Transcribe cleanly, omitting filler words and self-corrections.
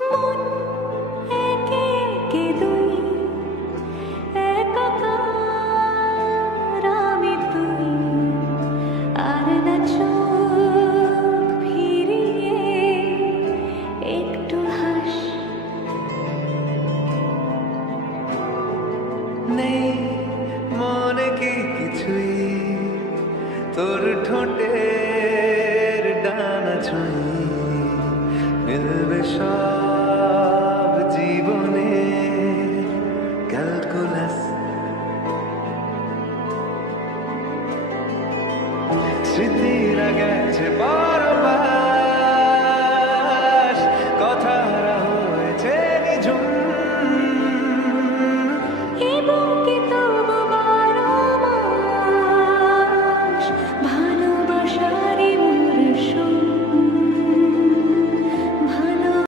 মন একে একে দুই, একাকার আমি তুই, আর না চোখ ফিরিয়ে একটু হাস। নেই মনে কি কিছুই, তোর ঠোঁটের ডানা ছুঁই, মিলবে সব জীবনে ক্যালকুলাস। স্মৃতিরা গেছে